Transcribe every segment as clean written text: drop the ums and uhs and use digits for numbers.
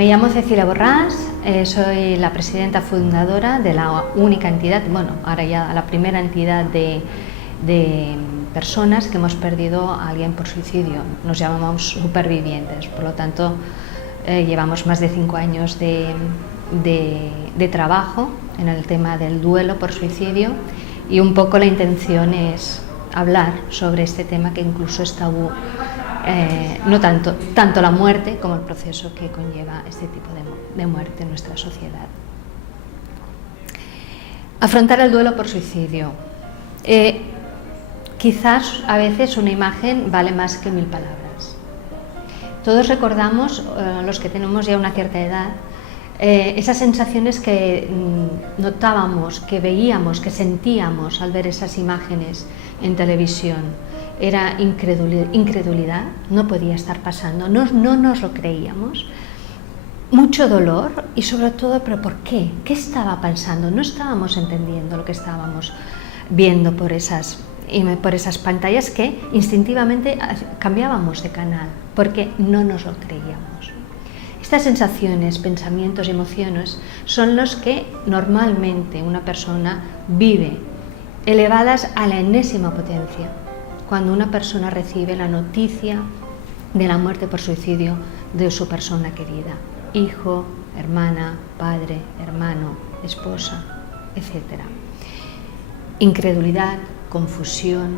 Me llamo Cecilia Borrás, soy la presidenta fundadora de la única entidad, bueno, ahora ya la primera entidad de personas que hemos perdido a alguien por suicidio. Nos llamamos supervivientes, por lo tanto llevamos más de 5 años de trabajo en el tema del duelo por suicidio, y un poco la intención es hablar sobre este tema que incluso es tabú, no tanto la muerte como el proceso que conlleva este tipo de muerte en nuestra sociedad. Afrontar el duelo por suicidio. Quizás a veces una imagen vale más que 1000 palabras. Todos recordamos, los que tenemos ya una cierta edad, esas sensaciones que notábamos, que veíamos, que sentíamos al ver esas imágenes en televisión. Era incredulidad, no podía estar pasando, no nos lo creíamos. Mucho dolor y sobre todo, ¿pero por qué? ¿Qué estaba pasando? No estábamos entendiendo lo que estábamos viendo por esas pantallas, que instintivamente cambiábamos de canal porque no nos lo creíamos. Estas sensaciones, pensamientos y emociones son los que normalmente una persona vive, elevadas a la enésima potencia, cuando una persona recibe la noticia de la muerte por suicidio de su persona querida, hijo, hermana, padre, hermano, esposa, etc. Incredulidad, confusión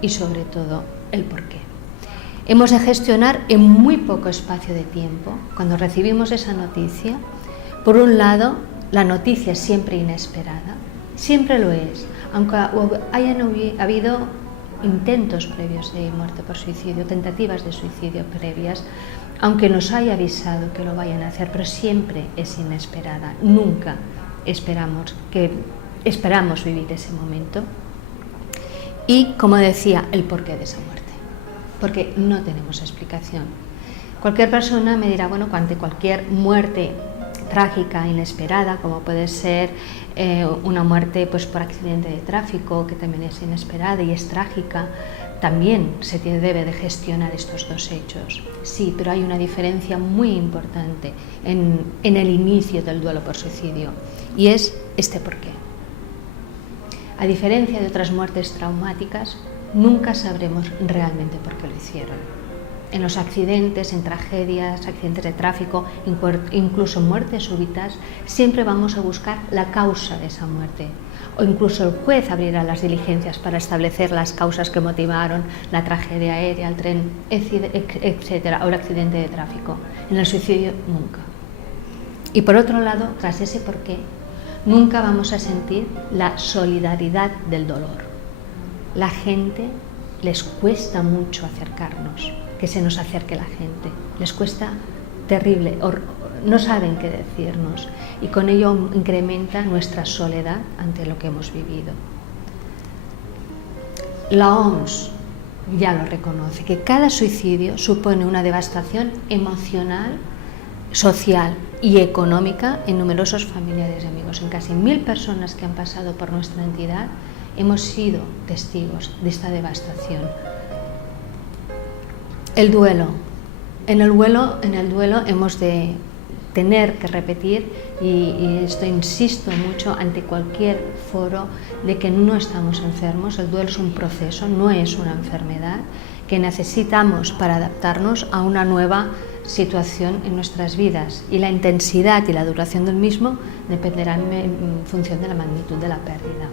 y sobre todo el porqué. Hemos de gestionar en muy poco espacio de tiempo, cuando recibimos esa noticia. Por un lado, la noticia es siempre inesperada, siempre lo es, aunque hayan habido intentos previos de muerte por suicidio, tentativas de suicidio previas, aunque nos haya avisado que lo vayan a hacer, pero siempre es inesperada. Nunca esperamos vivir ese momento. Y, como decía, el porqué de esa muerte, porque no tenemos explicación. Cualquier persona me dirá, bueno, ante cualquier muerte trágica, inesperada, como puede ser una muerte pues, por accidente de tráfico, que también es inesperada y es trágica, también se debe de gestionar estos dos hechos. Sí, pero hay una diferencia muy importante en el inicio del duelo por suicidio, y es este porqué. A diferencia de otras muertes traumáticas, nunca sabremos realmente por qué lo hicieron. En los accidentes, en tragedias, accidentes de tráfico, incluso muertes súbitas, siempre vamos a buscar la causa de esa muerte. O incluso el juez abrirá las diligencias para establecer las causas que motivaron la tragedia aérea, el tren, etc., o el accidente de tráfico. En el suicidio, nunca. Y por otro lado, tras ese porqué, nunca vamos a sentir la solidaridad del dolor. La gente les cuesta mucho acercarnos, que se nos acerque la gente, les cuesta terrible, no saben qué decirnos, y con ello incrementa nuestra soledad ante lo que hemos vivido. La OMS ya lo reconoce, que cada suicidio supone una devastación emocional, social y económica en numerosos familiares y amigos. En casi 1000 personas que han pasado por nuestra entidad hemos sido testigos de esta devastación. El duelo. En el duelo hemos de tener que repetir, y esto insisto mucho ante cualquier foro, de que no estamos enfermos. El duelo es un proceso, no es una enfermedad, que necesitamos para adaptarnos a una nueva situación en nuestras vidas, y la intensidad y la duración del mismo dependerán en función de la magnitud de la pérdida.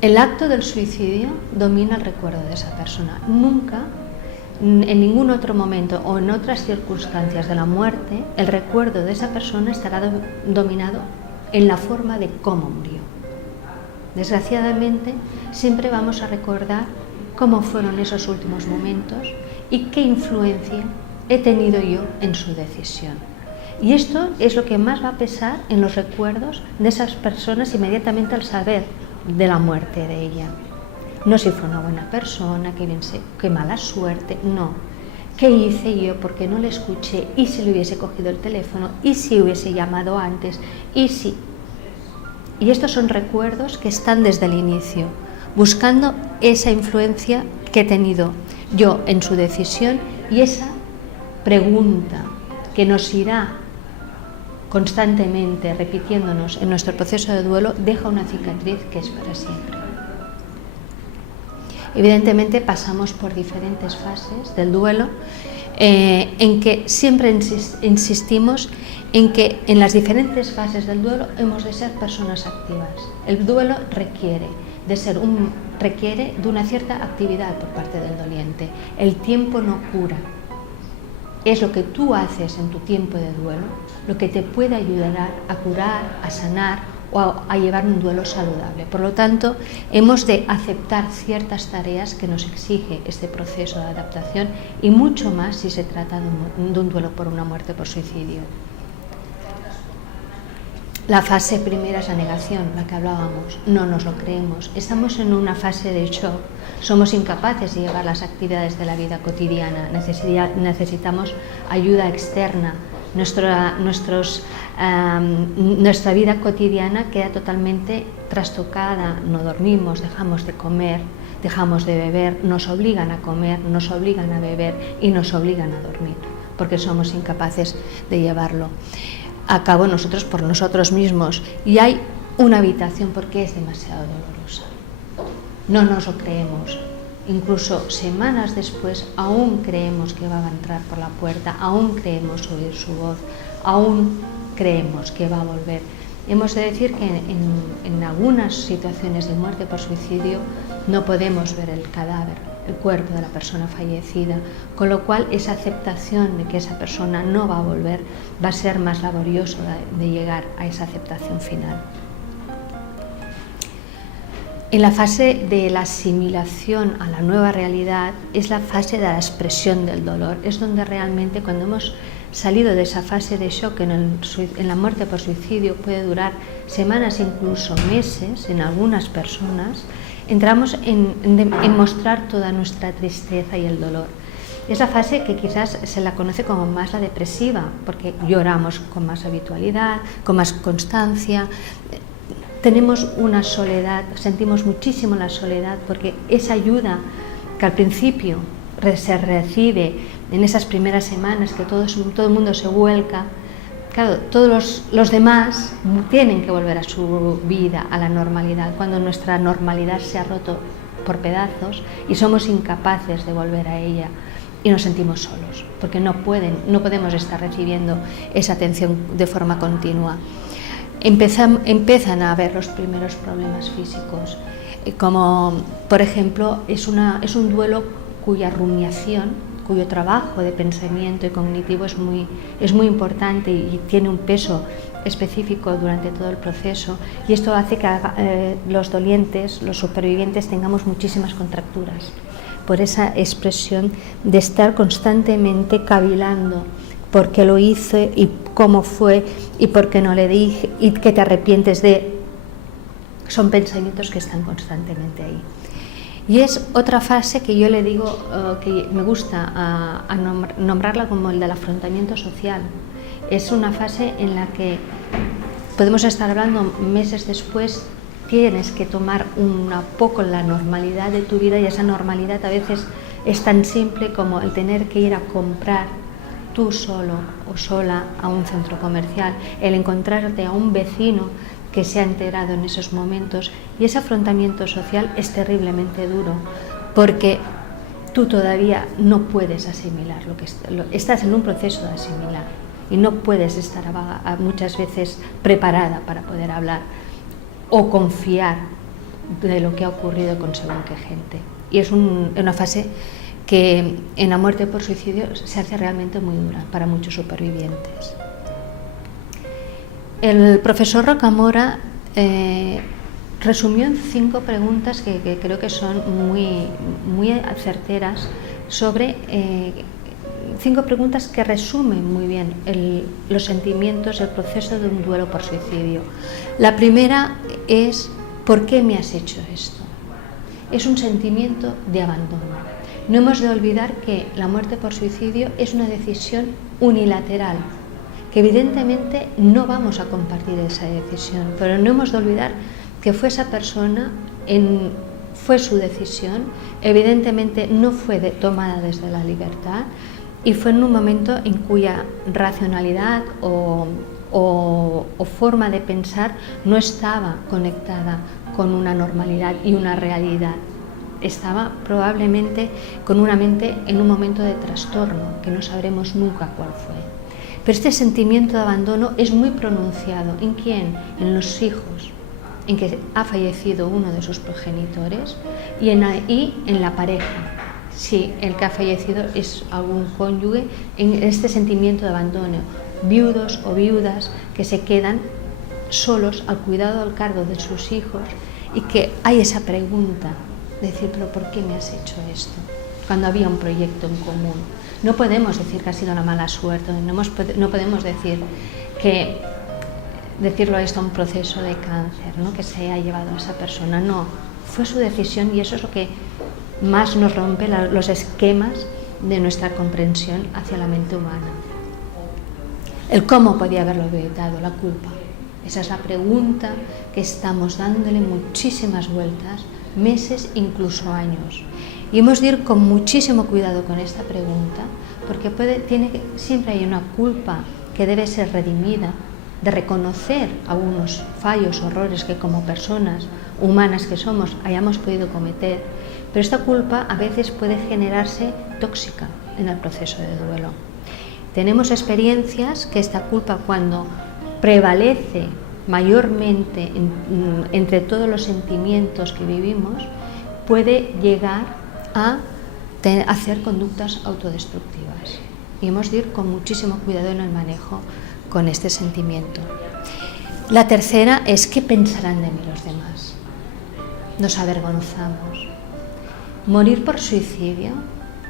El acto del suicidio domina el recuerdo de esa persona. Nunca, en ningún otro momento o en otras circunstancias de la muerte, el recuerdo de esa persona estará dominado en la forma de cómo murió. Desgraciadamente, siempre vamos a recordar cómo fueron esos últimos momentos y qué influencia he tenido yo en su decisión. Y esto es lo que más va a pesar en los recuerdos de esas personas inmediatamente al saber de la muerte de ella. No si fue una buena persona, qué mala suerte, no. ¿Qué hice yo? ¿Por qué no le escuché? ¿Y si le hubiese cogido el teléfono? ¿Y si hubiese llamado antes? ¿Y si? Y estos son recuerdos que están desde el inicio, buscando esa influencia que he tenido yo en su decisión y esa pregunta que nos irá constantemente repitiéndonos en nuestro proceso de duelo deja una cicatriz que es para siempre. Evidentemente pasamos por diferentes fases del duelo en que siempre insistimos en que en las diferentes fases del duelo hemos de ser personas activas. El duelo requiere de una cierta actividad por parte del doliente. El tiempo no cura. Es lo que tú haces en tu tiempo de duelo lo que te puede ayudar a curar, a sanar o a llevar un duelo saludable. Por lo tanto, hemos de aceptar ciertas tareas que nos exige este proceso de adaptación y mucho más si se trata de un duelo por una muerte por suicidio. La fase primera es la negación, la que hablábamos, no nos lo creemos, estamos en una fase de shock, somos incapaces de llevar las actividades de la vida cotidiana, necesitamos ayuda externa, nuestra vida cotidiana queda totalmente trastocada, no dormimos, dejamos de comer, dejamos de beber, nos obligan a comer, nos obligan a beber y nos obligan a dormir, porque somos incapaces de llevarlo a cabo nosotros por nosotros mismos, y hay una habitación porque es demasiado dolorosa. No nos lo creemos, incluso semanas después aún creemos que va a entrar por la puerta, aún creemos oír su voz, aún creemos que va a volver. Hemos de decir que en algunas situaciones de muerte por suicidio no podemos ver el cadáver, el cuerpo de la persona fallecida, con lo cual esa aceptación de que esa persona no va a volver va a ser más laborioso de llegar a esa aceptación final. En la fase de la asimilación a la nueva realidad es la fase de la expresión del dolor, es donde realmente cuando hemos salido de esa fase de shock en la muerte por suicidio puede durar semanas, incluso meses en algunas personas, entramos en mostrar toda nuestra tristeza y el dolor. Es la fase que quizás se la conoce como más la depresiva, porque lloramos con más habitualidad, con más constancia, tenemos una soledad, sentimos muchísimo la soledad, porque esa ayuda que al principio se recibe en esas primeras semanas, que todo el mundo se vuelca, claro, todos los demás tienen que volver a su vida, a la normalidad, cuando nuestra normalidad se ha roto por pedazos y somos incapaces de volver a ella y nos sentimos solos, porque no podemos estar recibiendo esa atención de forma continua. Empiezan a haber los primeros problemas físicos, como por ejemplo es un duelo cuya rumiación, cuyo trabajo de pensamiento y cognitivo es muy importante y tiene un peso específico durante todo el proceso, y esto hace que los dolientes, los supervivientes, tengamos muchísimas contracturas por esa expresión de estar constantemente cavilando por qué lo hice y cómo fue y por qué no le dije y que te arrepientes de... Son pensamientos que están constantemente ahí. Y es otra fase que yo le digo que me gusta nombrarla como el del afrontamiento social. Es una fase en la que podemos estar hablando meses después, tienes que tomar un poco la normalidad de tu vida, y esa normalidad a veces es tan simple como el tener que ir a comprar tú solo o sola a un centro comercial, el encontrarte a un vecino que se ha enterado en esos momentos, y ese afrontamiento social es terriblemente duro porque tú todavía no puedes asimilar estás en un proceso de asimilar y no puedes estar muchas veces preparada para poder hablar o confiar de lo que ha ocurrido con según qué gente, y es una fase que en la muerte por suicidio se hace realmente muy dura para muchos supervivientes. El profesor Rocamora resumió en 5 preguntas que creo que son muy certeras sobre 5 preguntas que resumen muy bien los sentimientos, el proceso de un duelo por suicidio. La primera es: ¿por qué me has hecho esto? Es un sentimiento de abandono. No hemos de olvidar que la muerte por suicidio es una decisión unilateral, que evidentemente no vamos a compartir esa decisión, pero no hemos de olvidar que fue esa persona, fue su decisión, evidentemente no fue tomada desde la libertad, y fue en un momento en cuya racionalidad o forma de pensar no estaba conectada con una normalidad y una realidad. Estaba probablemente con una mente en un momento de trastorno, que no sabremos nunca cuál fue. Pero este sentimiento de abandono es muy pronunciado. ¿En quién? En los hijos, en que ha fallecido uno de sus progenitores, y en la pareja. Si el que ha fallecido es algún cónyuge, en este sentimiento de abandono, viudos o viudas que se quedan solos al cuidado, al cargo de sus hijos, y que hay esa pregunta de decir, pero ¿por qué me has hecho esto? Cuando había un proyecto en común. No podemos decir que ha sido una mala suerte, no podemos decir que decirlo esto a un proceso de cáncer, ¿no? Que se ha llevado a esa persona. No, fue su decisión, y eso es lo que más nos rompe los esquemas de nuestra comprensión hacia la mente humana. El cómo podía haberlo evitado, la culpa. Esa es la pregunta que estamos dándole muchísimas vueltas, meses, incluso años. Y hemos de ir con muchísimo cuidado con esta pregunta, porque siempre hay una culpa que debe ser redimida, de reconocer algunos fallos, horrores que como personas humanas que somos hayamos podido cometer, pero esta culpa a veces puede generarse tóxica en el proceso de duelo. Tenemos experiencias que esta culpa, cuando prevalece mayormente entre todos los sentimientos que vivimos, puede llegar a hacer conductas autodestructivas. Y hemos de ir con muchísimo cuidado en el manejo con este sentimiento. La tercera es: ¿qué pensarán de mí los demás? Nos avergonzamos. Morir por suicidio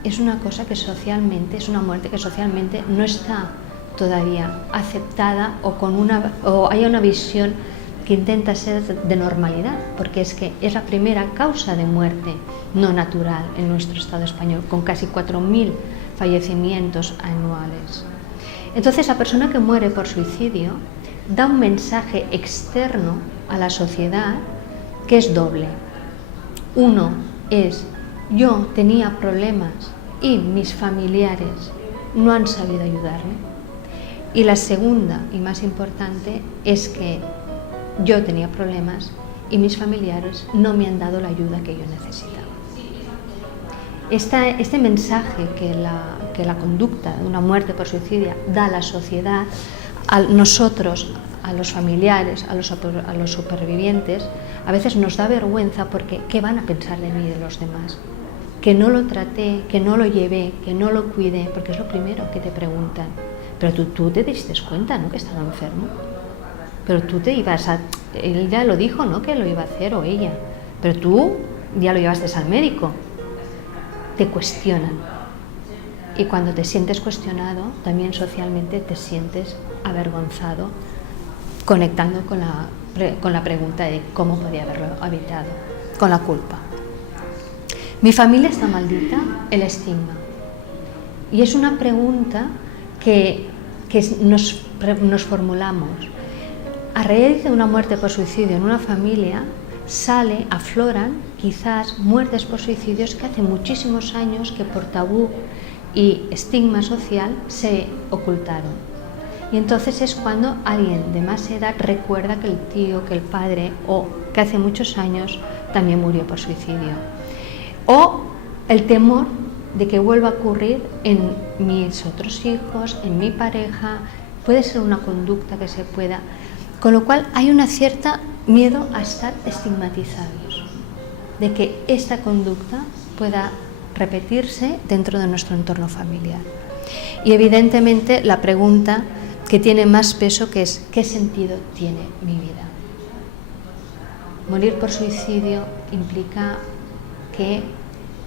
es una cosa que socialmente, es una muerte que socialmente no está todavía aceptada, o hay una visión que intenta ser de normalidad, porque es que es la primera causa de muerte no natural en nuestro Estado español, con casi 4.000 fallecimientos anuales. Entonces, la persona que muere por suicidio da un mensaje externo a la sociedad que es doble. Uno es: yo tenía problemas y mis familiares no han sabido ayudarme. Y la segunda y más importante es que yo tenía problemas y mis familiares no me han dado la ayuda que yo necesitaba. Este mensaje que la conducta de una muerte por suicidio da a la sociedad, a nosotros, a los familiares, a los supervivientes, a veces nos da vergüenza, porque ¿qué van a pensar de mí y de los demás? Que no lo traté, que no lo llevé, que no lo cuidé, porque es lo primero que te preguntan. Pero tú te diste cuenta, ¿no?, que estaba enfermo. Pero tú él ya lo dijo, ¿no?, que lo iba a hacer, o ella. Pero tú ya lo llevaste al médico. Te cuestionan. Y cuando te sientes cuestionado, también socialmente te sientes avergonzado, conectando con la pregunta de cómo podía haberlo evitado, con la culpa. ¿Mi familia está maldita? El estigma. Y es una pregunta que nos formulamos. A raíz de una muerte por suicidio en una familia, afloran quizás muertes por suicidios que hace muchísimos años que por tabú y estigma social se ocultaron. Y entonces es cuando alguien de más edad recuerda que el tío, que el padre, o que hace muchos años también murió por suicidio. O el temor de que vuelva a ocurrir en mis otros hijos, en mi pareja. Puede ser una conducta que se pueda... Con lo cual hay una cierta miedo a estar estigmatizados, de que esta conducta pueda repetirse dentro de nuestro entorno familiar. Y evidentemente la pregunta que tiene más peso, que es: ¿qué sentido tiene mi vida? Morir por suicidio implica que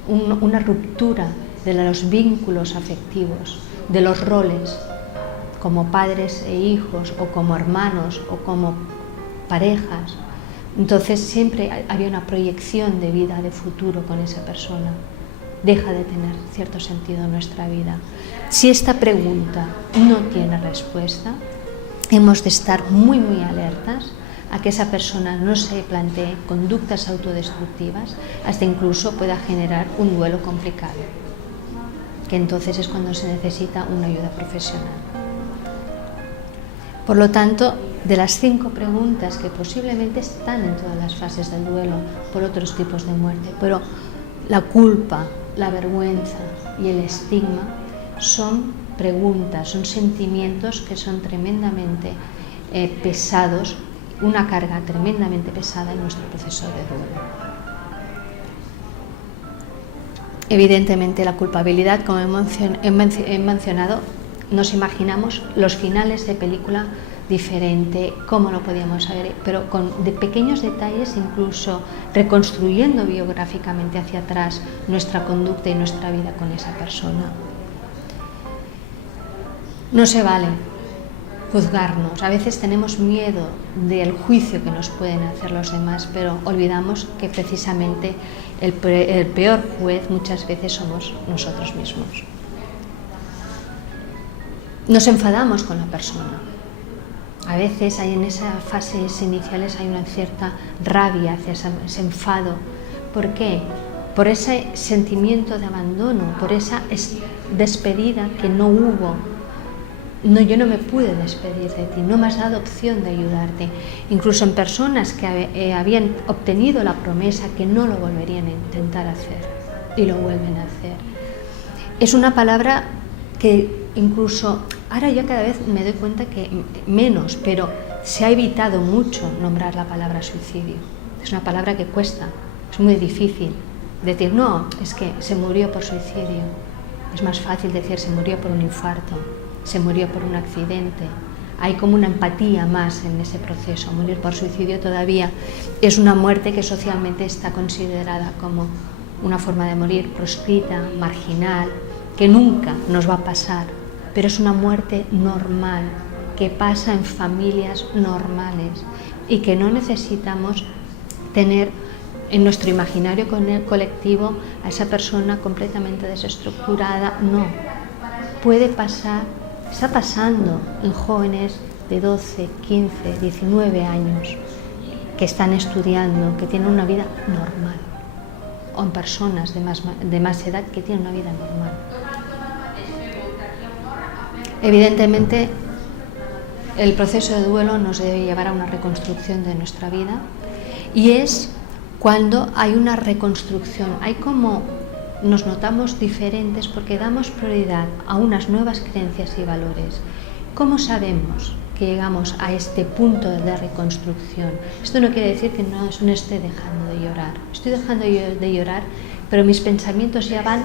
una ruptura de los vínculos afectivos, de los roles como padres e hijos, o como hermanos, o como parejas. Entonces siempre había una proyección de vida, de futuro con esa persona. Deja de tener cierto sentido en nuestra vida. Si esta pregunta no tiene respuesta, hemos de estar muy, muy alertas a que esa persona no se plantee conductas autodestructivas, hasta incluso pueda generar un duelo complicado. que entonces es cuando se necesita una ayuda profesional. Por lo tanto, de las 5 preguntas que posiblemente están en todas las fases del duelo por otros tipos de muerte, pero la culpa, la vergüenza y el estigma son preguntas, son sentimientos que son tremendamente pesados, una carga tremendamente pesada en nuestro proceso de duelo. Evidentemente la culpabilidad, como he mencionado, nos imaginamos los finales de película diferente, cómo lo podíamos saber, pero de pequeños detalles, incluso reconstruyendo biográficamente hacia atrás nuestra conducta y nuestra vida con esa persona. No se vale juzgarnos. A veces tenemos miedo del juicio que nos pueden hacer los demás, pero olvidamos que precisamente el peor juez muchas veces somos nosotros mismos. Nos enfadamos con la persona. A veces hay en esas fases iniciales hay una cierta rabia hacia ese enfado. ¿Por qué? Por ese sentimiento de abandono, por esa despedida que no hubo. No, yo no me pude despedir de ti, no me has dado opción de ayudarte. Incluso en personas que habían obtenido la promesa que no lo volverían a intentar hacer y lo vuelven a hacer. Es una palabra que incluso ahora ya cada vez me doy cuenta que menos, pero se ha evitado mucho nombrar la palabra suicidio. Es una palabra que cuesta, es muy difícil decir, no, es que se murió por suicidio. Es más fácil decir se murió por un infarto, se murió por un accidente. Hay como una empatía más en ese proceso. Morir por suicidio todavía es una muerte que socialmente está considerada como una forma de morir proscrita, marginal, que nunca nos va a pasar, pero es una muerte normal, que pasa en familias normales y que no necesitamos tener en nuestro imaginario colectivo a esa persona completamente desestructurada. No, puede pasar, está pasando en jóvenes de 12, 15, 19 años que están estudiando, que tienen una vida normal, o en personas de más edad que tienen una vida normal. Evidentemente, el proceso de duelo nos debe llevar a una reconstrucción de nuestra vida, y es cuando hay una reconstrucción, hay como nos notamos diferentes porque damos prioridad a unas nuevas creencias y valores. ¿Cómo sabemos que llegamos a este punto de reconstrucción? Esto no quiere decir que no esté dejando de llorar. Estoy dejando de llorar, pero mis pensamientos ya van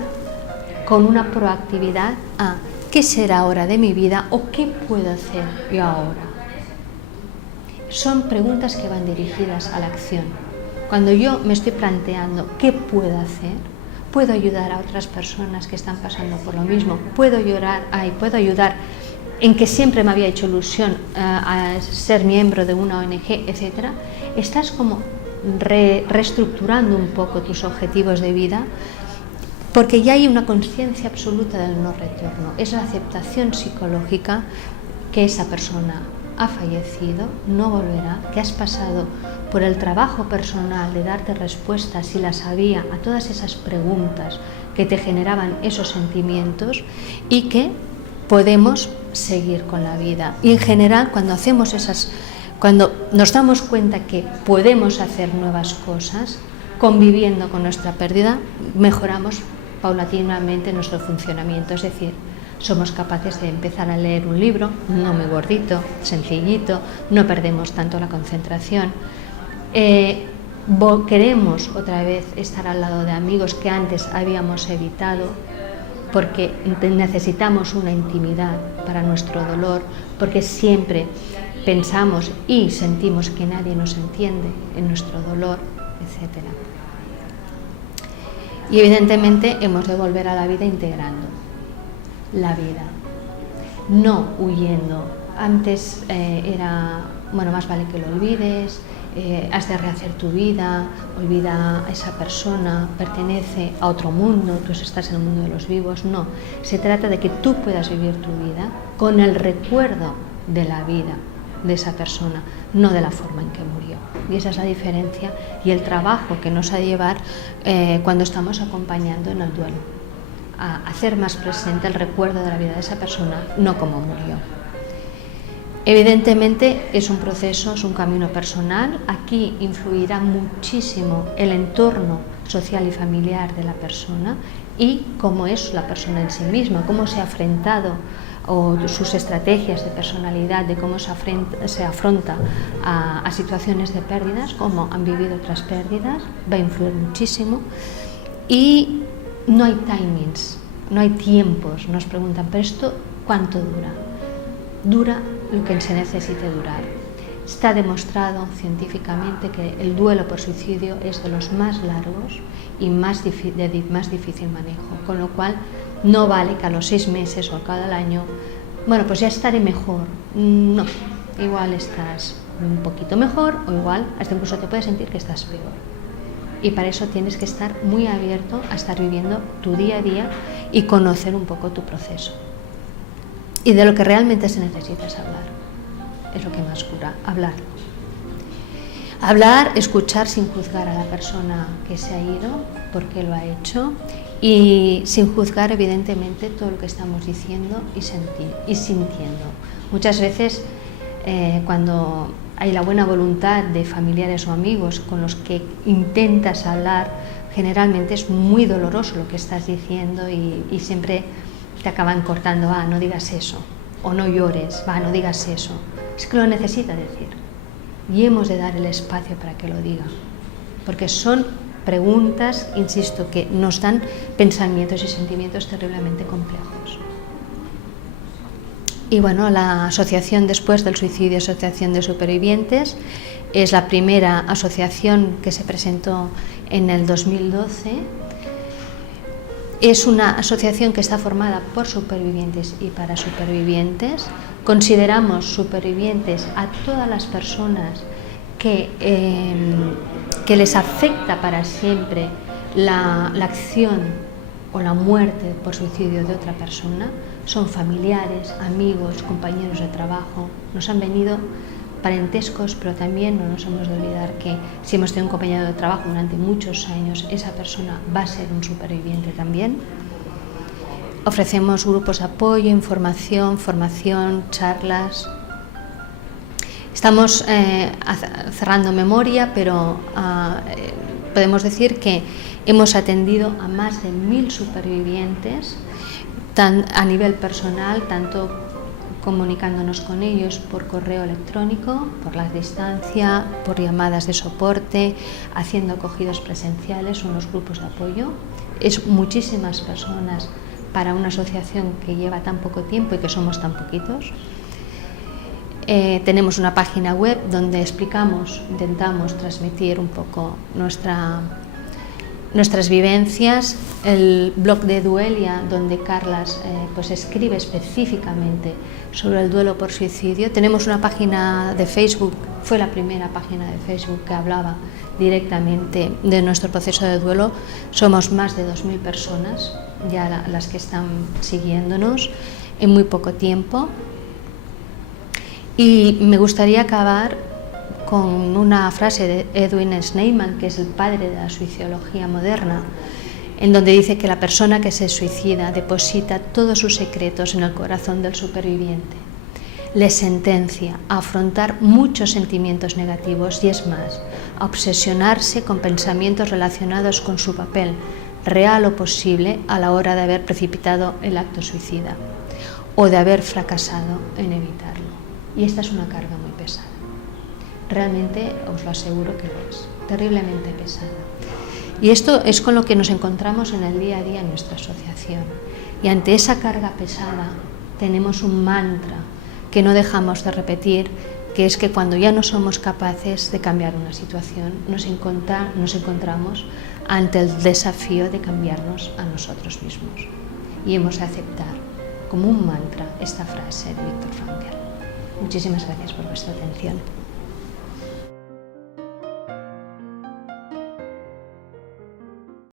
con una proactividad a ¿qué será ahora de mi vida o qué puedo hacer yo ahora? Son preguntas que van dirigidas a la acción. Cuando yo me estoy planteando qué puedo hacer, puedo ayudar a otras personas que están pasando por lo mismo, puedo ayudar en que siempre me había hecho ilusión a ser miembro de una ONG, etc. Estás como reestructurando un poco tus objetivos de vida, porque ya hay una conciencia absoluta del no retorno. Es la aceptación psicológica que esa persona ha fallecido, no volverá, que has pasado por el trabajo personal de darte respuestas, si las había, a todas esas preguntas que te generaban esos sentimientos, y que podemos seguir con la vida. Y en general, cuando nos damos cuenta que podemos hacer nuevas cosas, conviviendo con nuestra pérdida, mejoramos paulatinamente nuestro funcionamiento. Es decir, somos capaces de empezar a leer un libro, no muy gordito, sencillito, no perdemos tanto la concentración. Queremos otra vez estar al lado de amigos que antes habíamos evitado, porque necesitamos una intimidad para nuestro dolor, porque siempre pensamos y sentimos que nadie nos entiende en nuestro dolor, etc. Y evidentemente hemos de volver a la vida integrando la vida, no huyendo. Antes era, más vale que lo olvides, has de rehacer tu vida, olvida a esa persona, pertenece a otro mundo, tú estás en el mundo de los vivos. No, se trata de que tú puedas vivir tu vida con el recuerdo de la vida de esa persona, no de la forma en que murió. Y esa es la diferencia y el trabajo que nos ha de llevar cuando estamos acompañando en el duelo. a hacer más presente el recuerdo de la vida de esa persona, no cómo murió. Evidentemente es un proceso, es un camino personal. Aquí influirá muchísimo el entorno social y familiar de la persona y cómo es la persona en sí misma, cómo se ha afrontado o sus estrategias de personalidad, de cómo se afronta a situaciones de pérdidas, cómo han vivido otras pérdidas, va a influir muchísimo. Y no hay timings, no hay tiempos. Nos preguntan, ¿pero esto cuánto dura? Dura lo que se necesite durar. Está demostrado científicamente que el duelo por suicidio es de los más largos y más difícil manejo, con lo cual no vale que a los 6 meses o a cada año, bueno, pues ya estaré mejor. No, igual estás un poquito mejor o igual hasta incluso te puedes sentir que estás peor. Y para eso tienes que estar muy abierto a estar viviendo tu día a día y conocer un poco tu proceso. Y de lo que realmente se necesita es hablar. Es lo que más cura, hablar. Hablar, escuchar sin juzgar a la persona que se ha ido, por qué lo ha hecho, y sin juzgar evidentemente todo lo que estamos diciendo y sintiendo. Muchas veces cuando hay la buena voluntad de familiares o amigos con los que intentas hablar, generalmente es muy doloroso lo que estás diciendo y siempre te acaban cortando, no digas eso, o no llores, no digas eso. Es que lo necesita decir y hemos de dar el espacio para que lo diga, porque son preguntas, insisto, que nos dan pensamientos y sentimientos terriblemente complejos. Y bueno, la asociación después del suicidio, Asociación de Supervivientes, es la primera asociación que se presentó en el 2012. Es una asociación que está formada por supervivientes y para supervivientes. Consideramos supervivientes a todas las personas que les afecta para siempre la acción o la muerte por suicidio de otra persona. Son familiares, amigos, compañeros de trabajo. Nos han venido parentescos, pero también no nos hemos de olvidar que si hemos tenido un compañero de trabajo durante muchos años, esa persona va a ser un superviviente también. Ofrecemos grupos de apoyo, información, formación, charlas. Estamos cerrando memoria, pero podemos decir que hemos atendido a más de 1000 supervivientes, a nivel personal, tanto comunicándonos con ellos por correo electrónico, por la distancia, por llamadas de soporte, haciendo acogidos presenciales, unos grupos de apoyo. Es muchísimas personas para una asociación que lleva tan poco tiempo y que somos tan poquitos. Tenemos una página web donde intentamos transmitir un poco nuestras vivencias, el blog de Duelia, donde Carlas pues escribe específicamente sobre el duelo por suicidio. Tenemos una página de Facebook, fue la primera página de Facebook que hablaba directamente de nuestro proceso de duelo. Somos más de 2000 personas ya las que están siguiéndonos en muy poco tiempo. Y me gustaría acabar con una frase de Edwin Sneyman, que es el padre de la suicidología moderna, en donde dice que la persona que se suicida deposita todos sus secretos en el corazón del superviviente. Le sentencia a afrontar muchos sentimientos negativos y es más, a obsesionarse con pensamientos relacionados con su papel, real o posible, a la hora de haber precipitado el acto suicida o de haber fracasado en evitarlo. Y esta es una carga muy pesada. Realmente os lo aseguro que lo es, terriblemente pesada. Y esto es con lo que nos encontramos en el día a día en nuestra asociación. Y ante esa carga pesada tenemos un mantra que no dejamos de repetir, que es que cuando ya no somos capaces de cambiar una situación, nos encontramos ante el desafío de cambiarnos a nosotros mismos. Y hemos de aceptar como un mantra esta frase de Viktor Frankl. Muchísimas gracias por vuestra atención.